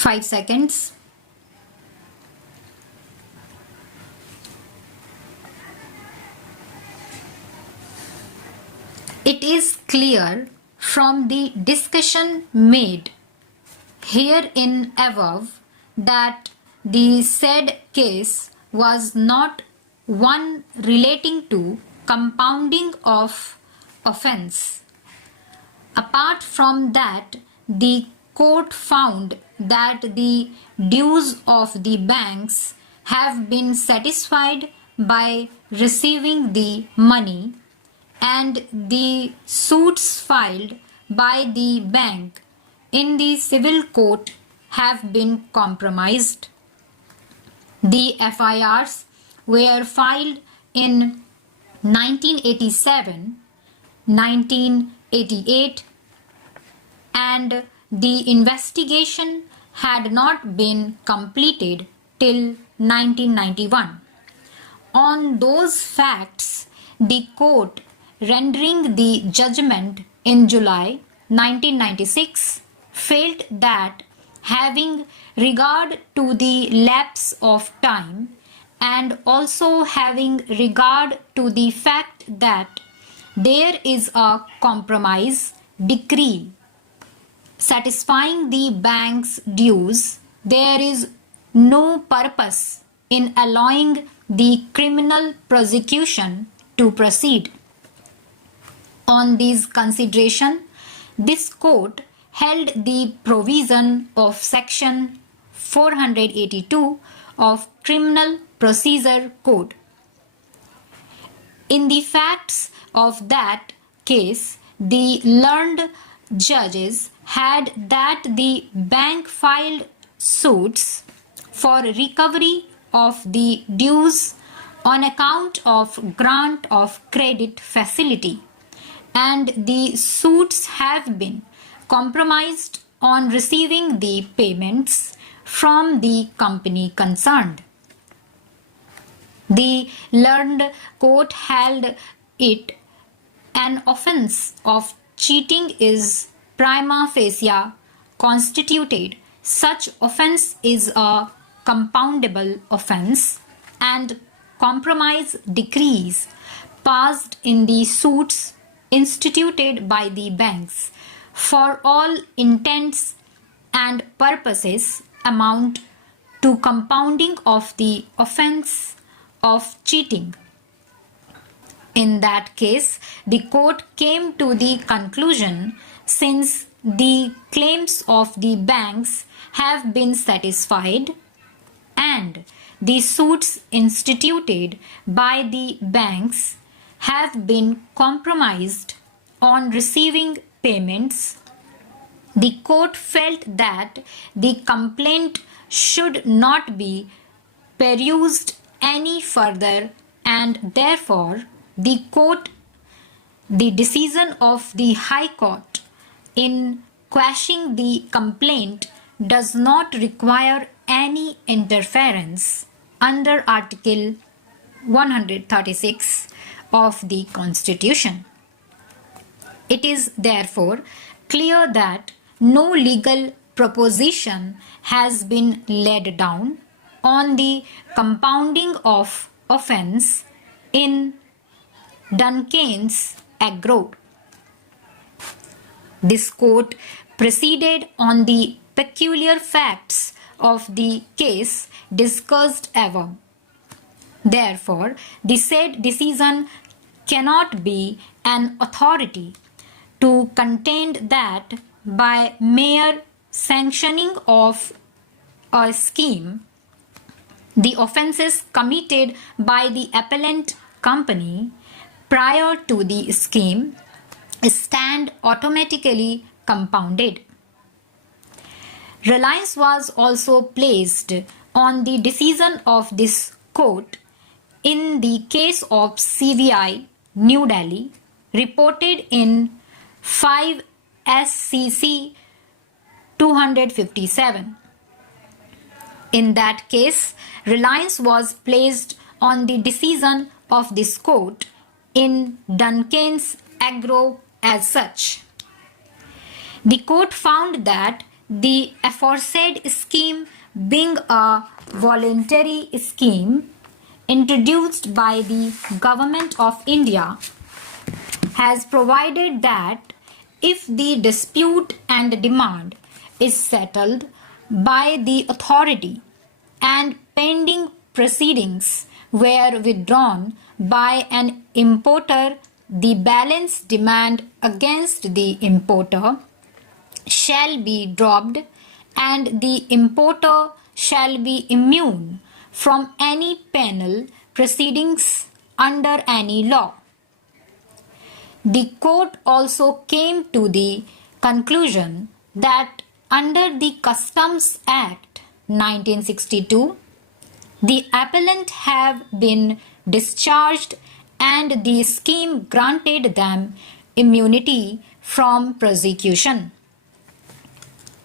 5 seconds. It is clear from the discussion made herein above that the said case was not one relating to compounding of offence. Apart from that, the court found that the dues of the banks have been satisfied by receiving the money, and the suits filed by the bank in the civil court have been compromised. The FIRs were filed in 1987, 1988, and the investigation had not been completed till 1991. On those facts, the court rendering the judgment in July 1996 felt that having regard to the lapse of time and also having regard to the fact that there is a compromise decree satisfying the bank's dues, there is no purpose in allowing the criminal prosecution to proceed. On this consideration, this court held the provision of section 482 of Criminal Procedure Code. In the facts of that case, the learned judges had that the bank filed suits for recovery of the dues on account of grant of credit facility, and the suits have been compromised on receiving the payments from the company concerned. The learned court held it an offence of cheating is prima facie constituted. Such offence is a compoundable offence, and compromise decrees passed in the suits instituted by the banks for all intents and purposes amount to compounding of the offence of cheating. In that case, the court came to the conclusion, since the claims of the banks have been satisfied and the suits instituted by the banks have been compromised on receiving payments, the court felt that the complaint should not be perused any further, and therefore the decision of the High Court in quashing the complaint does not require any interference under Article 136 of the Constitution. It is therefore clear that no legal proposition has been laid down on the compounding of offence in Duncan's Agro. This court proceeded on the peculiar facts of the case discussed above. Therefore, the said decision cannot be an authority to contend that by mere sanctioning of a scheme, the offences committed by the appellant company prior to the scheme stand automatically compounded. Reliance was also placed on the decision of this court in the case of CVI New Delhi, reported in 5 SCC 257. In that case, reliance was placed on the decision of this court in Duncan's Agro as such. The court found that the aforesaid scheme being a voluntary scheme introduced by the Government of India has provided that if the dispute and demand is settled by the authority and pending proceedings were withdrawn by an importer, the balance demand against the importer shall be dropped and the importer shall be immune from any penal proceedings under any law. The court also came to the conclusion that under the Customs Act 1962, the appellant have been discharged and the scheme granted them immunity from prosecution.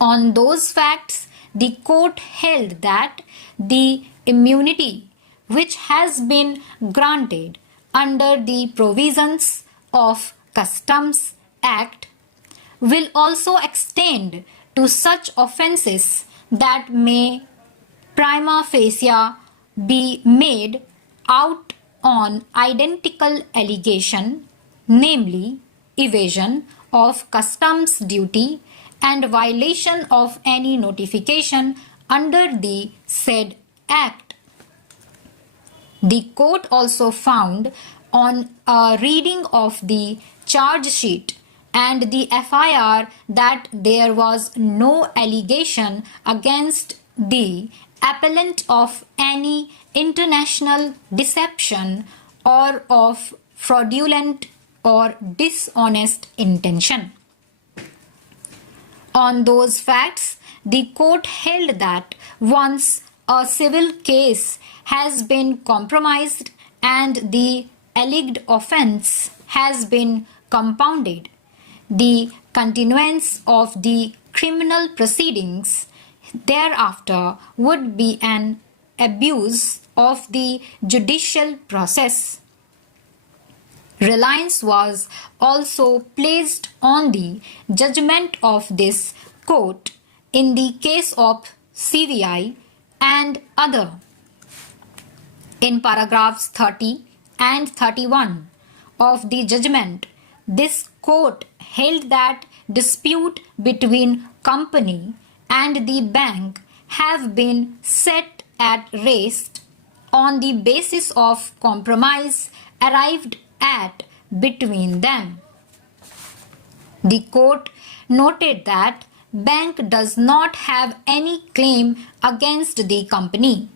On those facts, the court held that the immunity which has been granted under the provisions of Customs Act will also extend to such offences that may prima facie be made out on identical allegation, namely evasion of customs duty and violation of any notification under the said Act. The court also found on a reading of the charge sheet and the FIR that there was no allegation against the appellant of any international deception or of fraudulent or dishonest intention. On those facts, the court held that once a civil case has been compromised and the alleged offence has been compounded, the continuance of the criminal proceedings thereafter would be an abuse of the judicial process. Reliance was also placed on the judgment of this court in the case of CVI and other. In paragraphs 30 and 31 of the judgment, this court held that dispute between company and the bank have been set at rest on the basis of compromise arrived at between them. The court noted that bank does not have any claim against the company.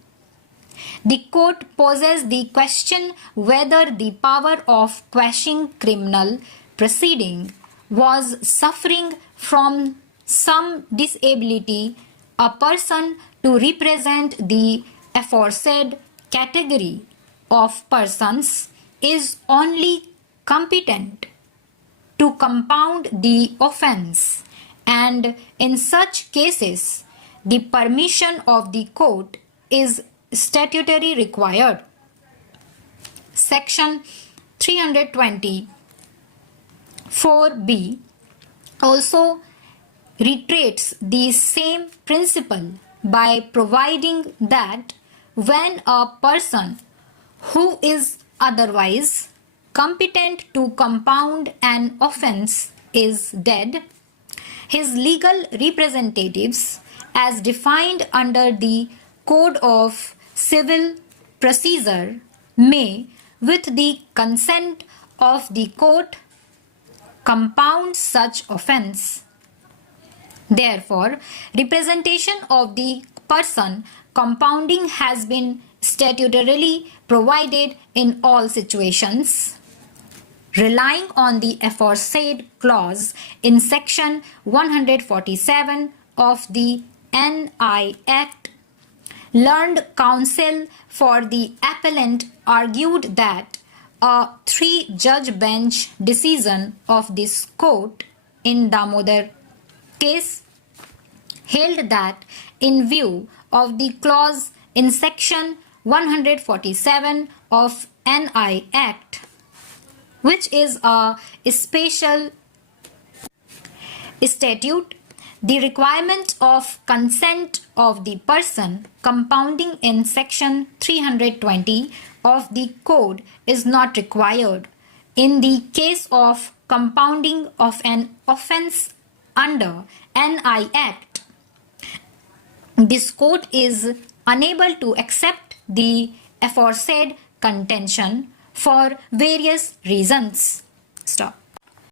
The court poses the question whether the power of quashing criminal proceeding was suffering from some disability a person to represent the aforesaid category of persons is only competent to compound the offence, and in such cases the permission of the court is statutory required. Section 324B also reiterates the same principle by providing that when a person who is otherwise competent to compound an offence is dead, his legal representatives, as defined under the Code of Civil Procedure, may, with the consent of the court, compound such offence. Therefore, representation of the person compounding has been statutorily provided in all situations. Relying on the aforesaid clause in section 147 of the NI Act, learned counsel for the appellant argued that a 3-judge bench decision of this court in Damodar case held that in view of the clause in section 147 of NI Act, which is a special statute The requirement of consent of the person compounding in section 320 of the code is not required in the case of compounding of an offence under NI Act. This court is unable to accept the aforesaid contention for various reasons. Stop.